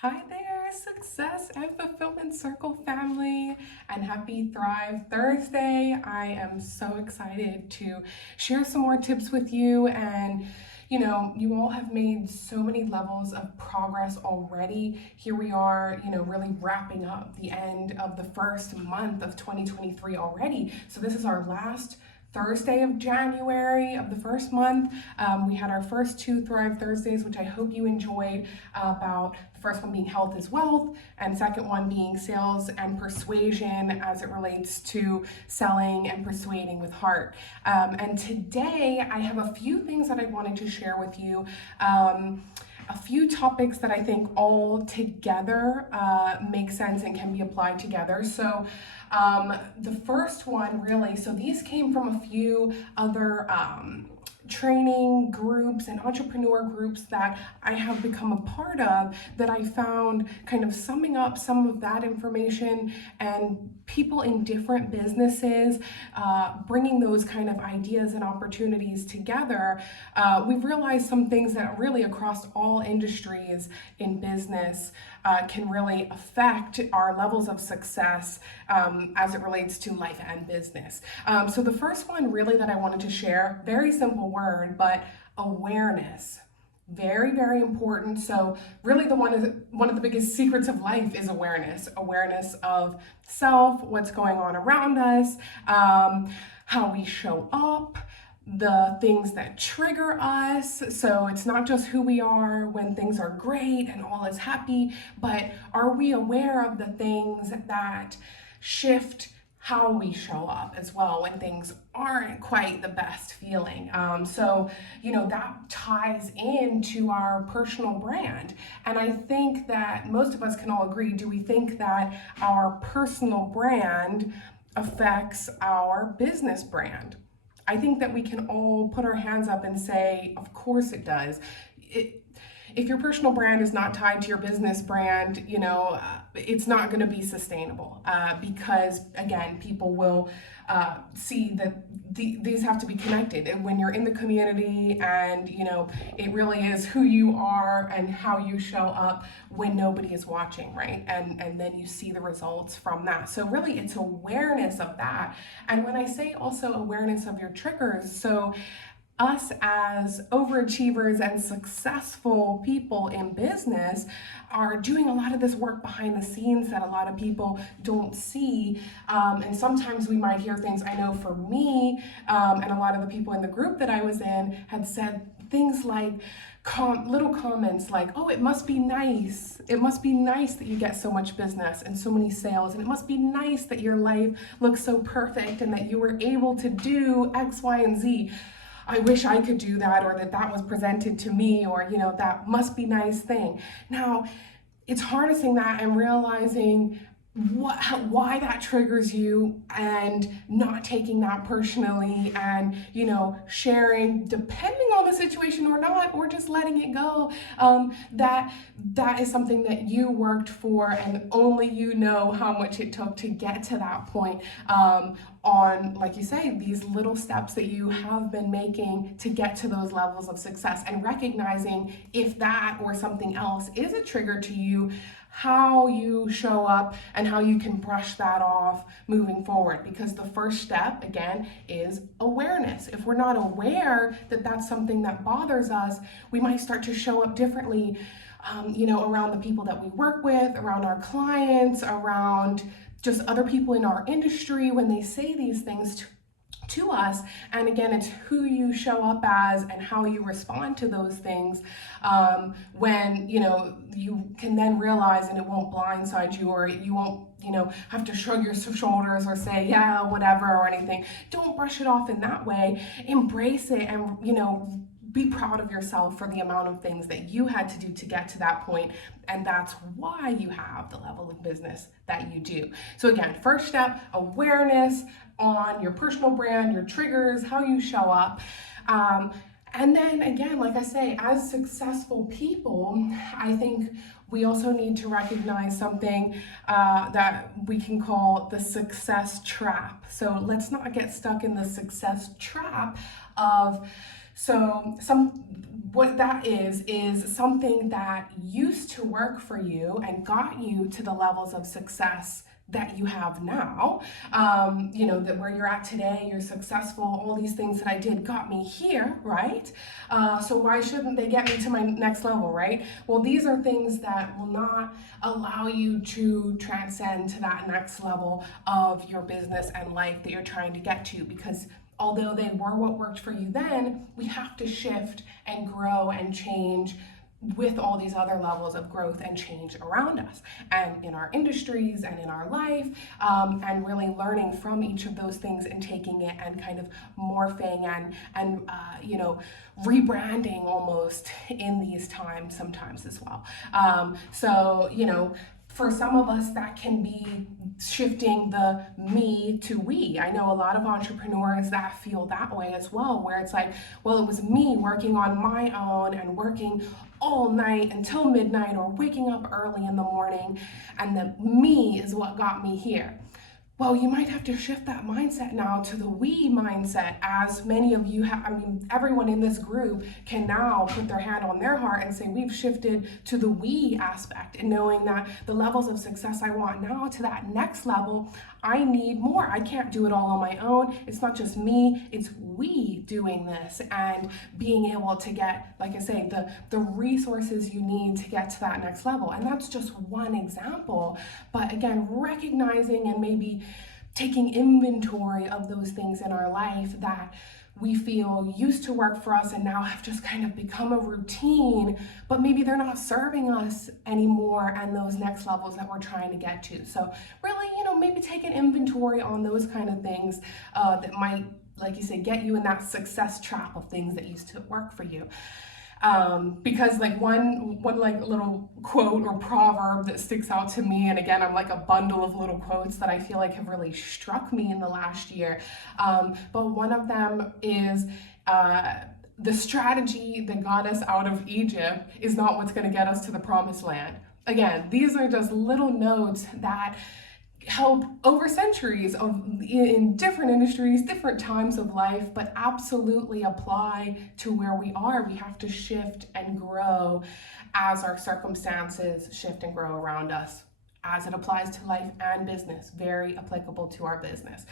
Hi there, Success and Fulfillment Circle family, and happy Thrive Thursday. I am so excited to share some more tips with you. And you all have made so many levels of progress already. Here we are, really wrapping up the end of the first month of 2023 already. So, this is our last Thursday of January of the first month. We had our first two Thrive Thursdays, which I hope you enjoyed, about the first one being health is wealth, and second one being sales and persuasion as it relates to selling and persuading with heart. And today I have a few things that I wanted to share with you. A few topics that I think all together make sense and can be applied together. So the first one really, so these came from a few other training groups and entrepreneur groups that I have become a part of, that I found kind of summing up some of that information, and people in different businesses bringing those kind of ideas and opportunities together. We've realized some things that really across all industries in business can really affect our levels of success as it relates to life and business. So the first one really that I wanted to share, very simple word, but awareness. Very, very important. So really one of the biggest secrets of life is awareness. Awareness of self, what's going on around us, how we show up, the things that trigger us. So it's not just who we are when things are great and all is happy, but are we aware of the things that shift how we show up as well when things aren't quite the best feeling. That ties into our personal brand. And I think that most of us can all agree, do we think that our personal brand affects our business brand? I think that we can all put our hands up and say, of course it does. If your personal brand is not tied to your business brand, it's not going to be sustainable because, again, people will see that these have to be connected. And when you're in the community and, it really is who you are and how you show up when nobody is watching, right? And then you see the results from that. So really it's awareness of that. And when I say also awareness of your triggers, so us as overachievers and successful people in business are doing a lot of this work behind the scenes that a lot of people don't see. And sometimes we might hear things. I know for me, and a lot of the people in the group that I was in had said things like, little comments like, oh, it must be nice. It must be nice that you get so much business and so many sales. And it must be nice that your life looks so perfect and that you were able to do X, Y, and Z. I wish I could do that, or that was presented to me, or, that must be nice thing. Now, it's harnessing that and realizing why that triggers you and not taking that personally, and sharing, depending on the situation or not, or just letting it go, that is something that you worked for, and only you know how much it took to get to that point, on, like you say, these little steps that you have been making to get to those levels of success, and recognizing if that or something else is a trigger to you, how you show up and how you can brush that off moving forward. Because the first step, again, is awareness. If we're not aware that that's something that bothers us, we might start to show up differently, around the people that we work with, around our clients, around just other people in our industry when they say these things to us. And again, it's who you show up as and how you respond to those things, when you can then realize, and it won't blindside you, or you won't have to shrug your shoulders or say yeah whatever or anything. Don't brush it off in that way. Embrace it, and be proud of yourself for the amount of things that you had to do to get to that point. And that's why you have the level of business that you do. So again, first step, awareness on your personal brand, your triggers, how you show up. And then again, like I say, as successful people, I think we also need to recognize something that we can call the success trap. So let's not get stuck in the success trap of, what that is something that used to work for you and got you to the levels of success that you have now. That where you're at today, you're successful, all these things that I did got me here, right? So why shouldn't they get me to my next level, right? Well, these are things that will not allow you to transcend to that next level of your business and life that you're trying to get to, because although they were what worked for you then, we have to shift and grow and change with all these other levels of growth and change around us and in our industries and in our life, and really learning from each of those things and taking it and kind of morphing and rebranding almost in these times sometimes as well. For some of us, that can be shifting the me to we. I know a lot of entrepreneurs that feel that way as well, where it's like, well, it was me working on my own and working all night until midnight or waking up early in the morning, and the me is what got me here. Well, you might have to shift that mindset now to the we mindset, as many of you have. Everyone in this group can now put their hand on their heart and say, we've shifted to the we aspect, and knowing that the levels of success I want now to that next level, I need more. I can't do it all on my own. It's not just me, it's we doing this and being able to get, like I say, the resources you need to get to that next level. And that's just one example. But again, recognizing and maybe taking inventory of those things in our life that we feel used to work for us and now have just kind of become a routine, but maybe they're not serving us anymore and those next levels that we're trying to get to. So really, maybe take an inventory on those kind of things that might, like you say, get you in that success trap of things that used to work for you. Because like one like little quote or proverb that sticks out to me, and again, I'm like a bundle of little quotes that I feel like have really struck me in the last year. But one of them is, the strategy that got us out of Egypt is not what's going to get us to the promised land. Again, these are just little notes that help over centuries in different industries, different times of life, but absolutely apply to where we are. We have to shift and grow as our circumstances shift and grow around us, as it applies to life and business, very applicable to our business.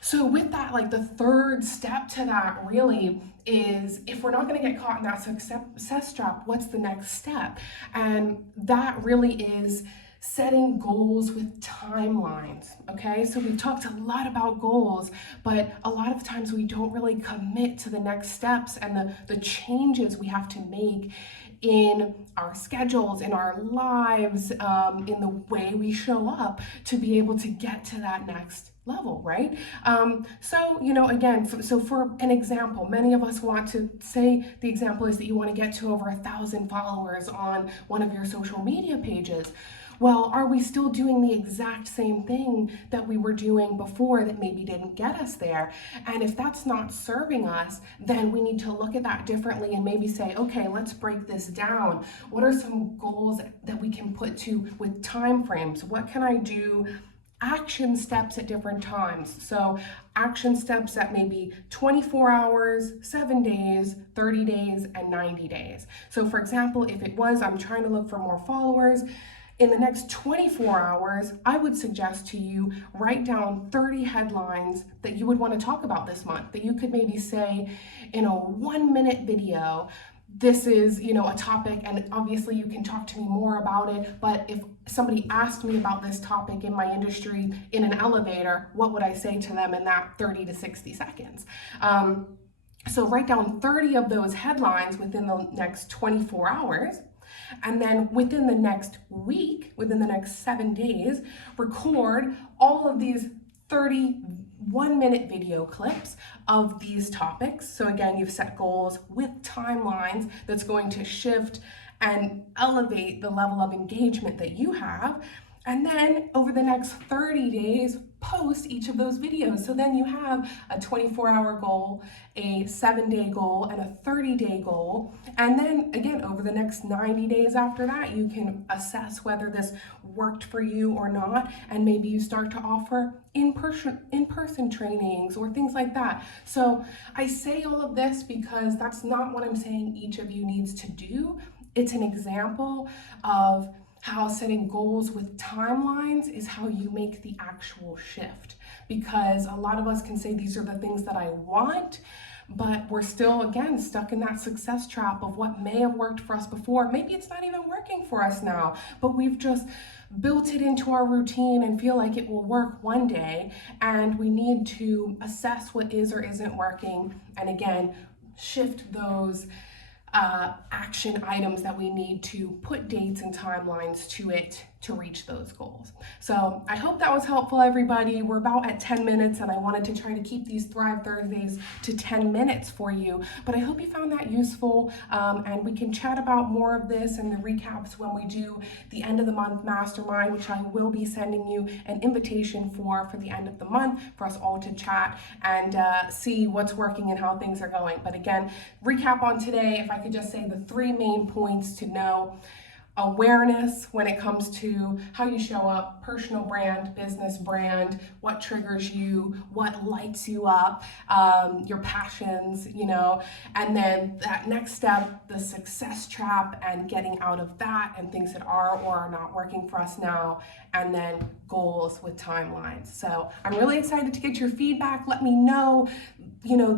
So with that, like the third step to that really is, if we're not going to get caught in that success trap, what's the next step? And that really is setting goals with timelines, okay? So we've talked a lot about goals, but a lot of times we don't really commit to the next steps and the changes we have to make in our schedules, in our lives, in the way we show up to be able to get to that next level, right? So for an example, many of us want to say, the example is that you want to get to over 1,000 followers on one of your social media pages. Well, are we still doing the exact same thing that we were doing before that maybe didn't get us there? And if that's not serving us, then we need to look at that differently and maybe say, okay, let's break this down. What are some goals that we can put to with time frames? What can I do? Action steps at different times. So action steps at maybe 24 hours, 7 days, 30 days, and 90 days. So for example, if it was, I'm trying to look for more followers, in the next 24 hours, I would suggest to you write down 30 headlines that you would want to talk about this month, that you could maybe say in a 1-minute video. This is, a topic, and obviously you can talk to me more about it, but if somebody asked me about this topic in my industry in an elevator, what would I say to them in that 30 to 60 seconds? So write down 30 of those headlines within the next 24 hours. And then within the next week, within the next 7 days, record all of these 30 1-minute video clips of these topics. So again, you've set goals with timelines that's going to shift and elevate the level of engagement that you have. And then over the next 30 days, post each of those videos. So then you have a 24-hour goal, a 7-day goal, and a 30-day goal. And then again, over the next 90 days after that, you can assess whether this worked for you or not. And maybe you start to offer in-person trainings or things like that. So I say all of this because that's not what I'm saying each of you needs to do. It's an example of how setting goals with timelines is how you make the actual shift. Because a lot of us can say these are the things that I want, but we're still, again, stuck in that success trap of what may have worked for us before. Maybe it's not even working for us now, but we've just built it into our routine and feel like it will work one day. And we need to assess what is or isn't working. And again, shift those action items that we need to put dates and timelines to it to reach those goals. So I hope that was helpful, everybody. We're about at 10 minutes and I wanted to try to keep these Thrive Thursdays to 10 minutes for you, but I hope you found that useful, and we can chat about more of this and the recaps when we do the end of the month mastermind, which I will be sending you an invitation for the end of the month for us all to chat and see what's working and how things are going. But again, recap on today, if I could just say the 3 main points to know: awareness when it comes to how you show up, personal brand, business brand, what triggers you, what lights you up, your passions, and then that next step, the success trap and getting out of that and things that are or are not working for us now, and then goals with timelines. So I'm really excited to get your feedback. Let me know,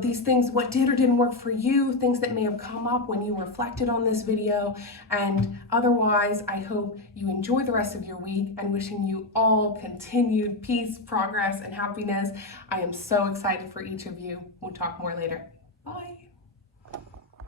these things, what did or didn't work for you, things that may have come up when you reflected on this video. And otherwise, I hope you enjoy the rest of your week and wishing you all continued peace, progress, and happiness. I am so excited for each of you. We'll talk more later. Bye.